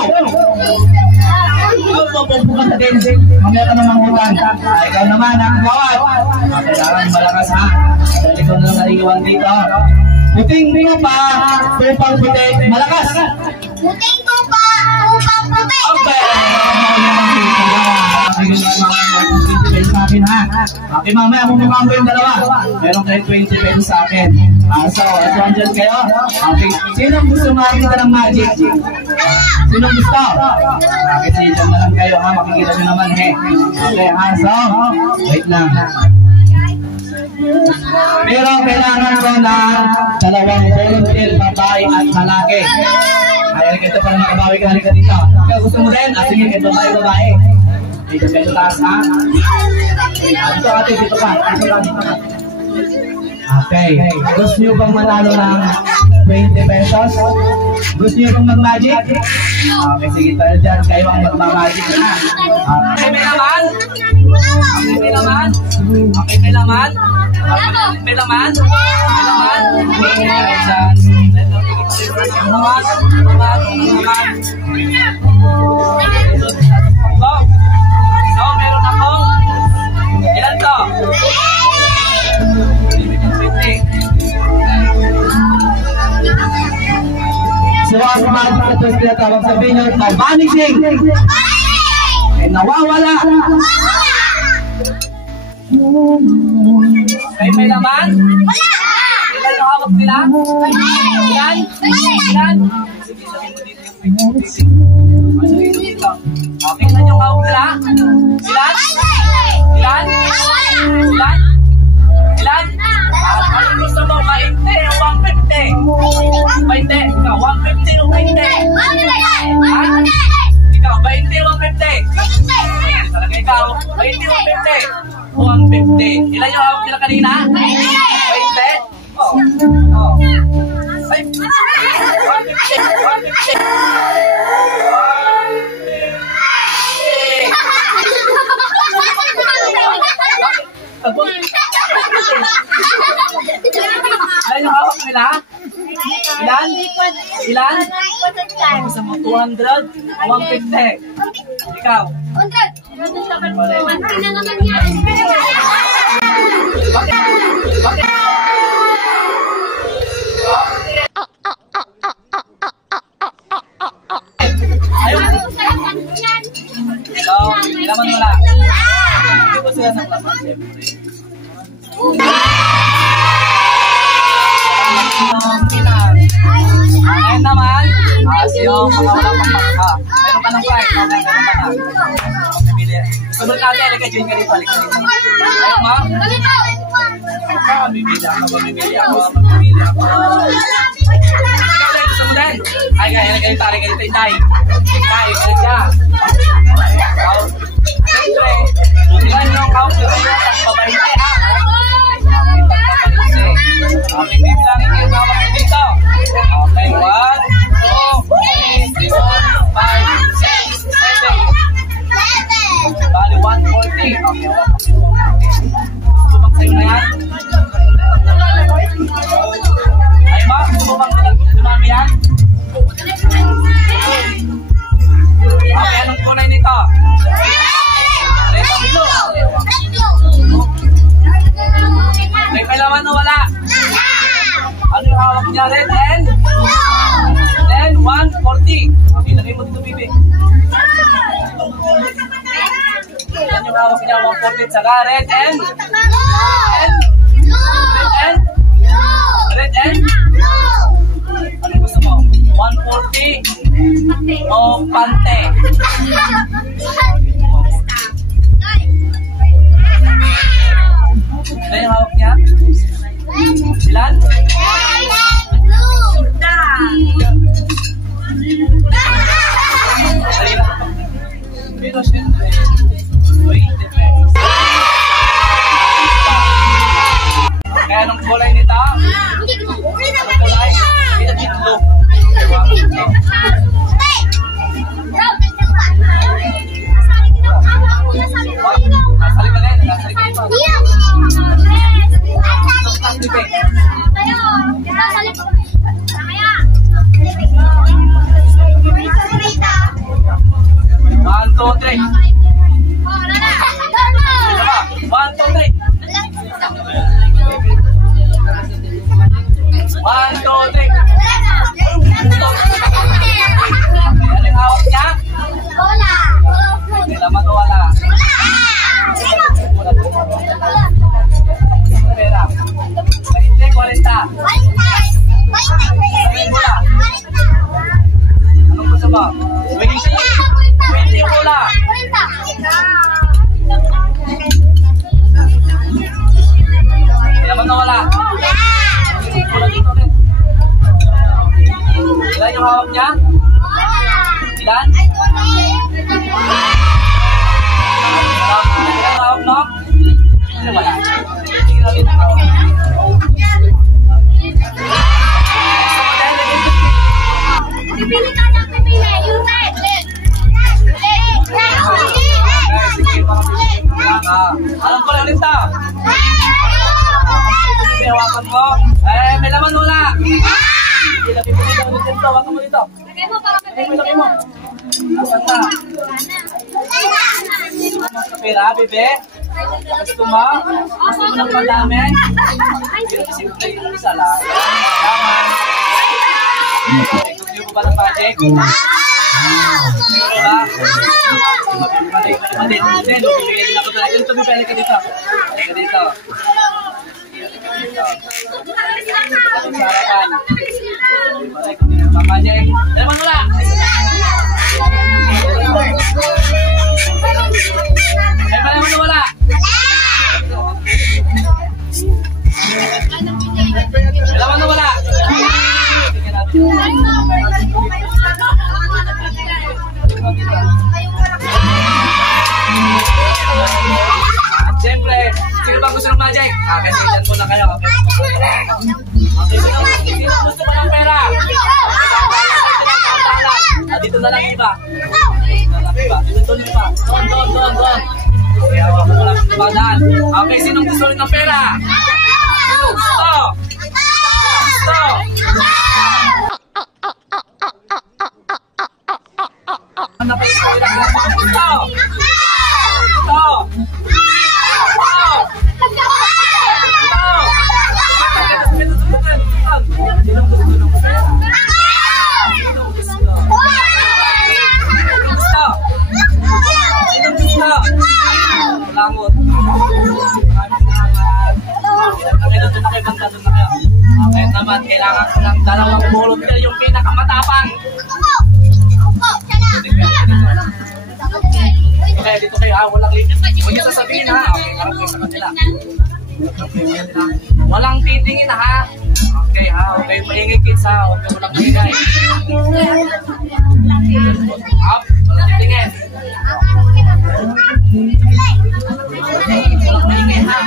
Bukan sa dancing. Mamaya ka namang utang. Ikaw naman ang gawad. Kailangan malakas ha. Dahil ikaw na nariwan dito. Puting tupa, tupang puti. Malakas. Puting tupa. Tupang puti. Okay. Sa akin ha. Okay, mamaya mumukhaan ko yung dalawa. Meron kayo 20 pesos sa akin. So, andyan kayo. Okay. Sinong gusto makikita ng magic? Sinong gusto? Okay, sige na lang kayo ha. Makikita nyo naman he. Okay ha. So, wait lang. Pero kailangan ko na dalawang volunteer, babae at lalaki. Ay, ito para makabawi ka. Halika dito. Ikaw gusto mo din? Sige, ito babae. Dito kayo taas ha. Dito ate, dito ka. Okay. Gusto nyo bang manalo ng 20 pesos? Gusto nyo bang mag-magic? Okay, sige tayo dyan. Kayo ang mag-magic ha. Okay, may laman? Okay, may laman? Okay, may laman? May laman? May laman? So, meron akong ilan to? So, ang magic na ito tinatawag sa Pinoy na vanishing. Nawawala. May laman? Wala! Ilan ang hawak nila? Ilan? Ilan? Ilan? Sige, sabihin mo dito yung 50. Ano yun dito? Okay, na yung hawak nila? Ilan? Ilan? Ilan? Ilan? Ano gusto mo? 20 o 150? 20. Ikaw, 150 o 20? Ha? Ikaw, 20 o 150? Talaga ikaw, 20 o 150? 150. Ilan yung hawak nila kanina? 20? Oh. Oh. Ay. 150. 150. Ilan yung hawak nila? Ilan? Ilan? Gusto mo 200? 150? Ikaw? 100. Bakit? Bakit? Ayun. So, ilaman mo lang. Hindi ko sila ng laman, siyempre. Ngayon naman, yung mga walang pagpaka. Meron ka ng price, meron ka na. Sunod natin, halika dyan ka dito, halika dito. Ayun ma? Mamimili ako, mamimili ako, mamimili ako. Gusto mo din? Ay, kaya dito, halika dito, itay. Itay, halika. Siyempre, ilan yung count nyo kayo, pagbabayin tayo ha? Okay, bibilangin kayo bawat dito. Okay, 1, 2, 3, 4, 5, 6, 7. Bali, 140. Okay, 140. Subang sa'yo na yan? Ay, ma, subang dumami yan? Okay, anong kulay nito? Red o blue? May kailangan o wala? Ano yung hawak niya? Red and? Then 140. Okay, lagay mo dito, bibi. Yan yung hawak niya, 140. Saka red and? Red and? Ano gusto mo? 140 o pante? Ano yung hawak niya? Ilan? Pero siyempre, 20 pesos. Kaya anong kulay nito? Anong kulay? Ito blue. Nasali ka rin, nasali ka ito. One, two, three. 1, 2, 3. 1, 2, 3. Ano yung hawak niya? May laman o wala? Pera. 20, 40. Anong gusto mo? 20 yung pula. May laman o wala? Ilan yung hawak niya? Ilan? Ilan hawak no? Ilan wala? Tingnan natin ang hawak. Pipili ka ng pipili. Yung red. Sige, mga pipili ka. Anong kulay ulit ito? Hawakan mo. Eh, may laman muna. Hindi na pipili ka ulit dito. Hawakan mo dito. Lagay mo. Asan na? Sa pera, bebe? Gusto mo? Gusto mo ng madami? Simple yung isa lang. Gusto mo ba ng project? Diba? Mabibigay din ako talaga. Ito, bibili ka dito. Bibili ka dito. Bibili ka dito. Sa harapan. Magic. Dalaman wala. Dalaman wala. Dalaman wala. Siyempre, sino ba gusto ng magic? Kailangan muna kayo. Okay, sino gusto mo ng pera? Dito na lang iba. Dito na iba. Doon. Kaya ako mo lang padaan. Okay, sinong gusto rin ng pera? Sino gusto? Ano kayo ko ilang gusto? Langot. Okay naman, kailangan ko ng dalawang bulot nila yung pinakamatapang. Okay, dito kayo ha, walang limit. Huwag niyo sasabihin ha. Okay, harap kayo sa kanila. Walang titingin ha. Okay ha, okay, maingay kids ha. Okay, walang tingay. Up, walang titingin. Walang maingay ha.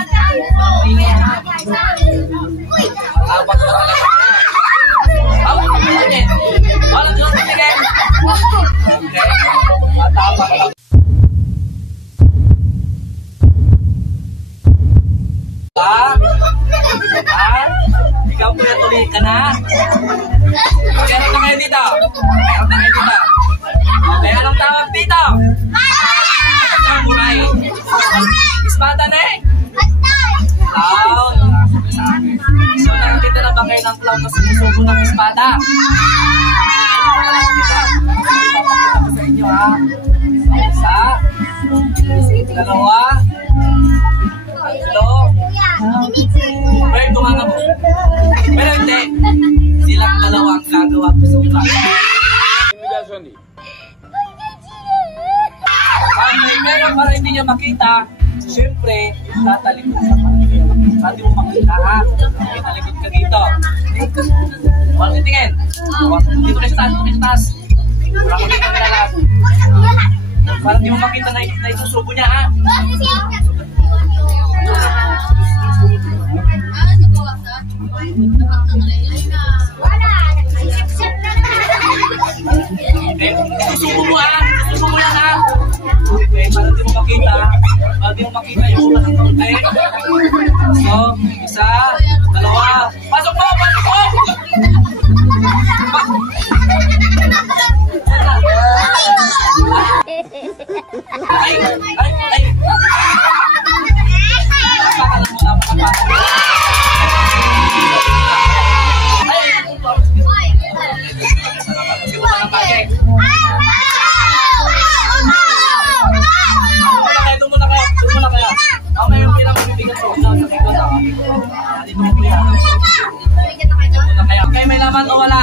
Maingay ha. Matapang na talaga. Up, walang titingin. Walang titingin. Okay, matapang na. Ikaw po na tuloy ka na. Meron na kayo dito. Okay, anong tawag dito? Samurai. Espada na eh. Clown. So, nakikita na ba kayo ng clown na sumusubo ng espada? Ipapakita ko sa inyo ha. Isa. Dalawa. Tatlo. Pero tumangabo. Pero hindi. Silang dalawang gagawa ko sa ulan. Pero para hindi niya makita, siyempre, tatalikod ka para hindi mo makita ha. Talikod ka dito. Huwag titingin. Dito kayo sa taas. Wala ko dito nilalag. Para hindi mo makita na isusubo niya ha. Susubo mo ha. Susubo mo yan ha. Okay, para di mo makita. Para di mo makita yung ulan ng kaunti. So, isa, dalawa. Pasok mo! Pasok mo! Ay! Napakalam mo, napakalam. Okay, may laman o wala?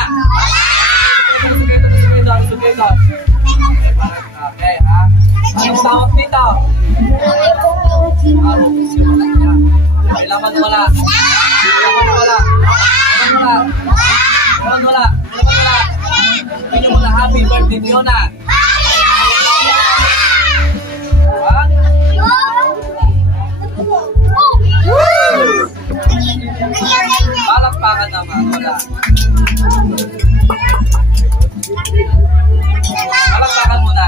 Okay, ha? Anong tawag dito? May laman o wala? Laman o wala? Laman wala? Pinyo mo na happy birthday Fiona. Palakpakan naman, wala. Palakpakan muna.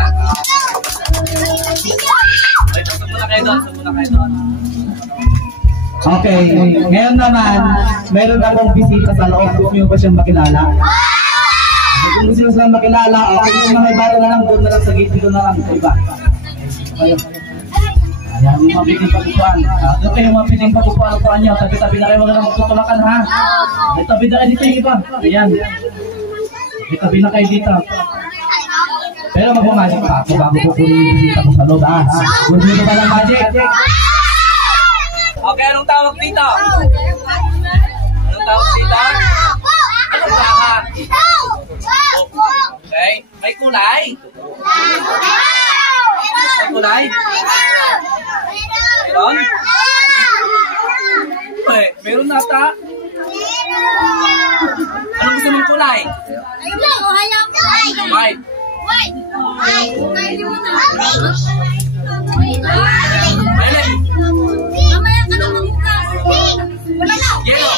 Okay, pasok muna kayo doon. Okay, ngayon naman, meron akong bisita sa loob. Gusto nyo ba siyang makilala? Kung gusto nyo siyang makilala, okay, kung may bata na lang, doon na lang sa gate, doon na lang sa iba. Ayan, yung mapiling pagpupuan. Doon kayo yung mapiling pagpupuan nyo. Tabi-tabi na kayo magandang magtutulakan ha. May tabi na kayo dito yung iba. Ayan. May tabi na kayo dito. Pero mag-magic pa ako bago kukunin yung bisita ko sa loob ha. Gusto nyo ba ng magic? Okay, anong tawag dito? Anong tawag dito? Anong tawag? Okay. May kulay? May kulay? Meron? Okay. Meron nata? Anong gusto mong kulay? White. Violet. Yellow.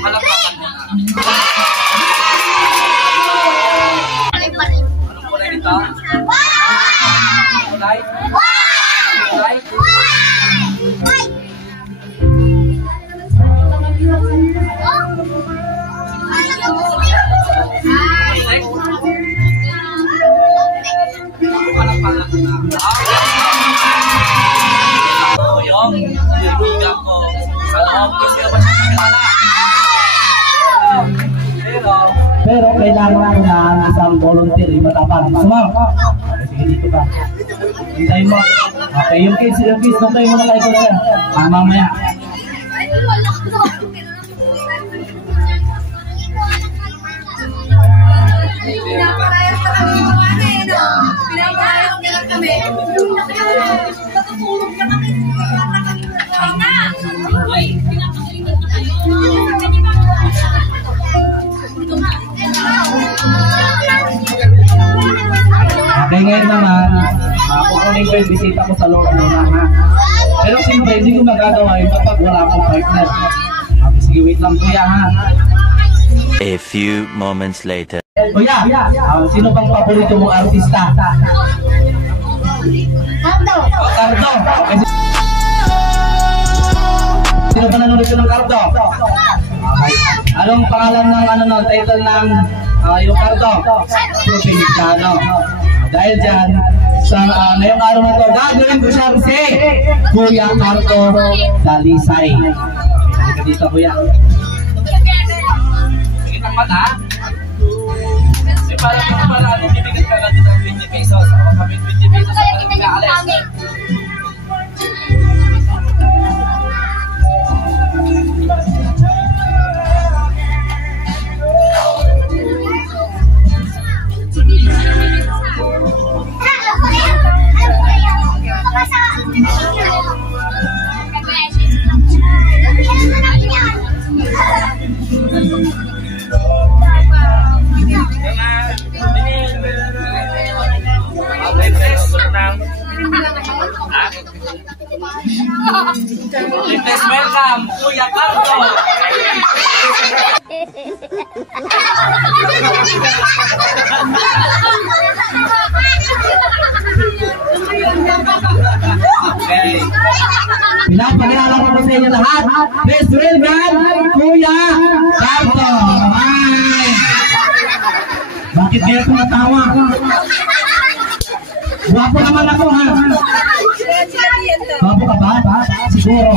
Palakpakan mo na. Anong kulay nito? Kulay? Kulay? Palakpakan na. Yung kaibigan ko sa loob ko sila ba siya kakilala? Pero kailangan ko ng isang volunteer, matapang. Sumam! Sige, dito ka. Hintayin mo. Okay, yung kids, nuntayin mo na kayo ko siya. Mamaya. Pinaparayas na kami mga ano eh, no? Pinaparayas na lang kami. Natutulog na kami. Ay na! Uy, pinapagalitan na kayo. Okay, ngayon naman, kukunin ko yung bisita ko sa loob muna, ha? Pero siyempre, hindi ko magagawa yun kapag wala akong partner. Okay, sige, wait lang kuya, ha? A few moments later. Kuya, sino bang paborito mong artista? Cardo. Cardo. Okay. Sino ba nanonood ng Cardo? Okay. Anong pangalan ng title ng yung Cardo? Provinciano. Dahil dyan, sa ngayong araw na ito, gagawin ko siya si Kuya Cardo Dalisay. Halika dito, kuya. Tingin ang mata. Para ano, bibigyan ka lang ng 20 pesos. Ako kami 20 pesos sa paling pinaalis. Please welcome Kuya Cardo. Okay. Pinapakilala ko sa inyo lahat. Please welcome Kuya Cardo. Ay! Bakit kaya tumatawa? Guwapo naman ako, ha? Guwapo ka ba? Siguro.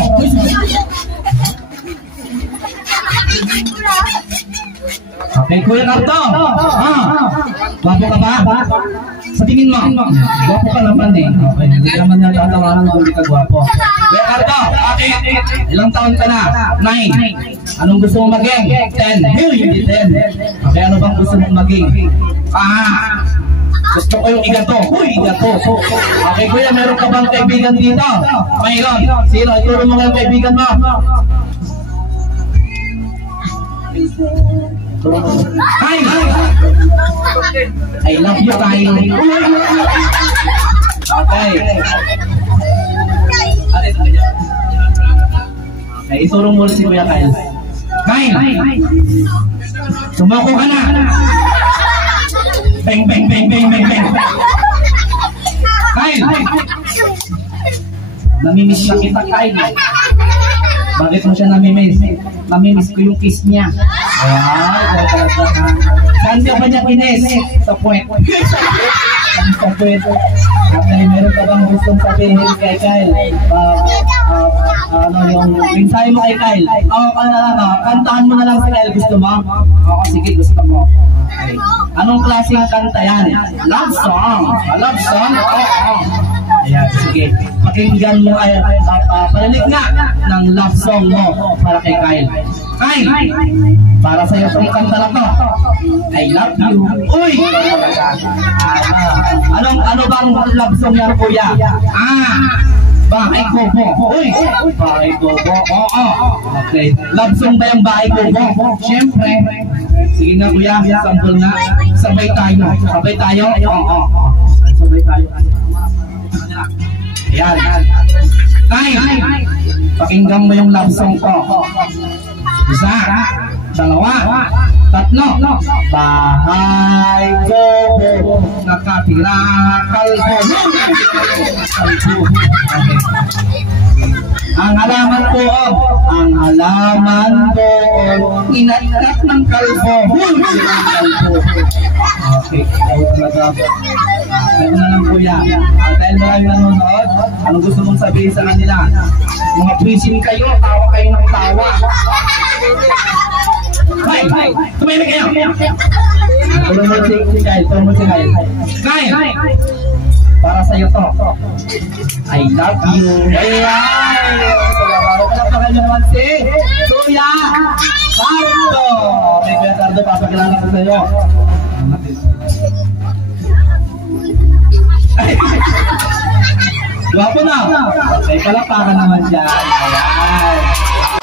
Okay, Kuya Cardo. Guwapo ka ba? Sa tingin mo? Guwapo ka naman eh. Okay, hindi naman natatawanan kung hindi ka guwapo. Kuya Cardo, ilang taon ka na? 9. Anong gusto mong maging? 10. Hindi 10. Okay, ano bang gusto mong maging? Gusto ko yung igato. Igato. Okay, kuya, meron ka bang kaibigan dito? Mayroon. Sino? Ituro mo nga yung kaibigan mo. Kyle! I love you, Kyle. Okay. Okay, ituro mo si Kuya Kyle. Kyle! Sumako ka na! Bang, bang, bang, bang, bang, bang. Kyle! Namimiss na kita, Kyle. Bakit mo siya namimiss? Namimiss ko yung kiss niya. Ay, saan ka ba niya kinis? Sa puwet. Sa puwet. Okay, meron ka bang gustong sabihin kay Kyle? Ano yung mensahe mo kay Kyle? Kantahan mo na lang si Kyle. Gusto mo? Oo, sige, gusto mo. Okay. Anong klaseng kanta yan? Love song. Love song? Oo. Ayan, sige. Pakinggan mo ay parinig nga ng love song mo para kay Kyle. Kyle, para sa'yo itong kanta na to. I love you. Uy! Ano bang love song yan, kuya? Bahay Kubo. Uy! Bahay Kubo. Oo. Okay. Love song ba yung Bahay Kubo? Siyempre. Sige nga kuya, sample nga. Sabay tayo. Sabay tayo? Oo. Sabay tayo. Ayan. Kyle, pakinggan mo yung love song ko. Isa, dalawa, tatlo. Bahay Kubo, nakatira kalbo. Okay. Ang halaman ko, inatak ng kalbo. Okay, ikaw talaga. Ano na lang kuya, dahil maraming nanonood, ano gusto mong sabihin sa kanila? Mga puisin kayo, tawa kayo ng tawa. Kyle, tumimik kayo. Tulong mo si Kyle, tulong mo si Kyle. Kyle, para sa'yo to. I love you. Ayan! Palapakan nyo naman si Kuya Cardo. Okay, Kuya Cardo, papakilala ko sa'yo. Gwapo na. Okay, palapakan naman siya. Ayan.